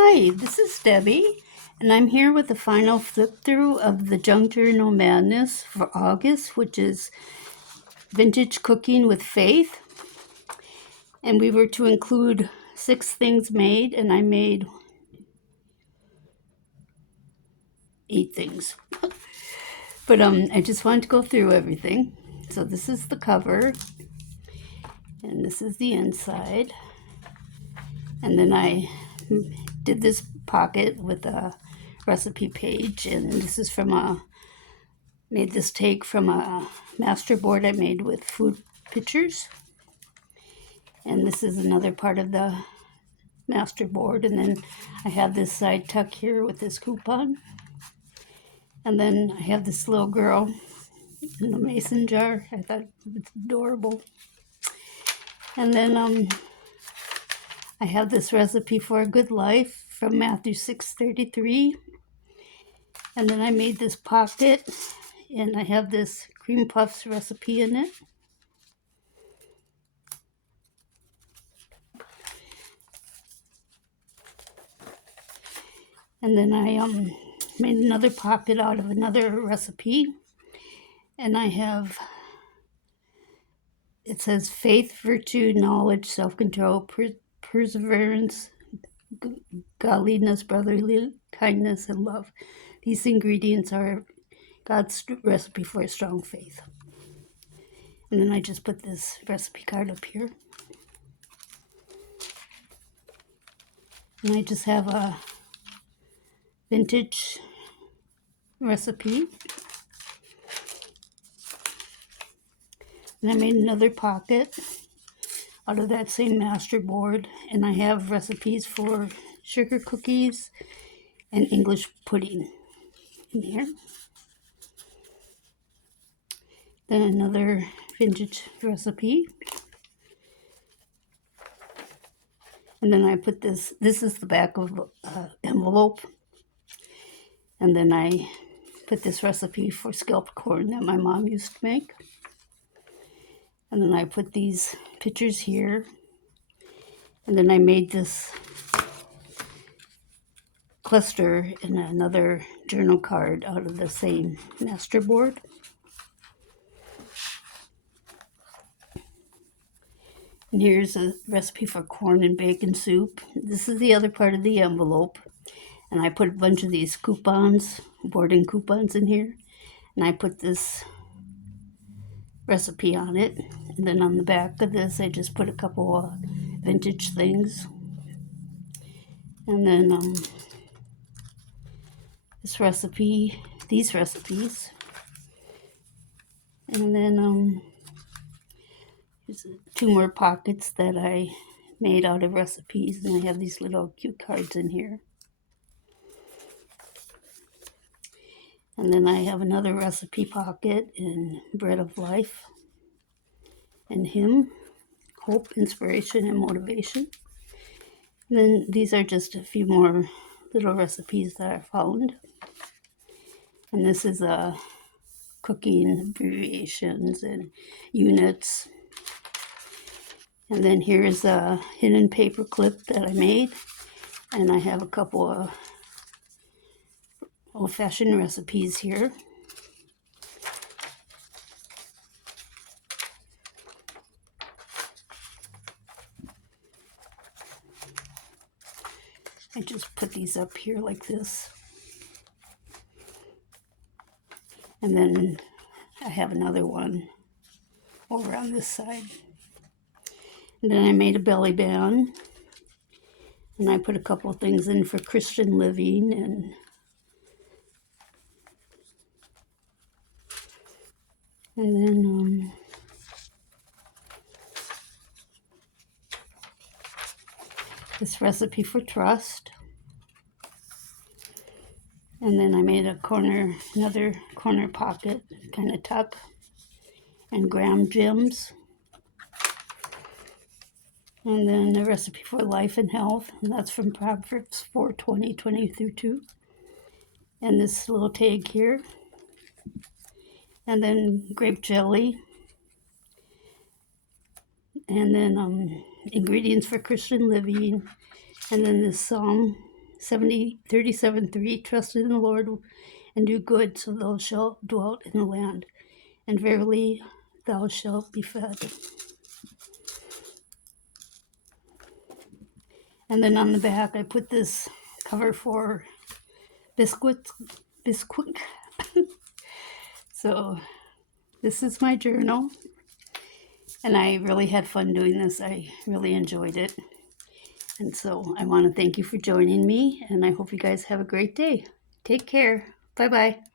Hi, this is Debbie, and I'm here with the final flip through of the Junk Journal Madness for August, which is Vintage Cooking with Faith. And we were to include 6 things made, and I made 8 things. But I just wanted to go through everything. So this is the cover, and this is the inside. And then I did this pocket with a recipe page, and this is from made this take from a master board I made with food pictures. And this is another part of the master board. And then I have this side tuck here with this coupon. And then I have this little girl in the mason jar. I thought it was adorable. And then I have this recipe for a good life from Matthew 6:33. And then I made this pocket, and I have this cream puffs recipe in it. And then I made another pocket out of another recipe. And I have, it says faith, virtue, knowledge, self-control, perseverance, godliness, brotherly kindness, and love. These ingredients are God's recipe for a strong faith. And then I just put this recipe card up here. And I just have a vintage recipe. And I made another pocket out of that same master board. And I have recipes for sugar cookies and English pudding in here. Then another vintage recipe. And then I put this is the back of envelope. And then I put this recipe for scalloped corn that my mom used to make. And then I put these pictures here. And then I made this cluster in another journal card out of the same master board. And here's a recipe for corn and bacon soup. This is the other part of the envelope. And I put a bunch of these coupons, boarding coupons in here. And I put this recipe on it. And then on the back of this, I just put a couple of vintage things. And then this recipe, these recipes. And then there's 2 more pockets that I made out of recipes. And I have these little cute cards in here. And then I have another recipe pocket in Bread of Life and Hymn, Hope, Inspiration, and Motivation. And then these are just a few more little recipes that I found. And this is cooking abbreviations and units. And then here is a hidden paper clip that I made. And I have a couple of old-fashioned recipes here. I just put these up here like this. And then I have another one over on this side. And then I made a belly band. And I put a couple of things in for Christian living and then this recipe for trust. And then I made another corner pocket, kind of tuck, and graham gems. And then a recipe for life and health, and that's from Proverbs 4:20-20-2. And this little tag here. And then grape jelly. And then ingredients for Christian living. And then this Psalm 37:3, trust in the Lord and do good, so thou shalt dwell in the land, and verily thou shalt be fed. And then on the back, I put this cover for Bisquick. So this is my journal, and I really had fun doing this. I really enjoyed it. And so I want to thank you for joining me, and I hope you guys have a great day. Take care. Bye-bye.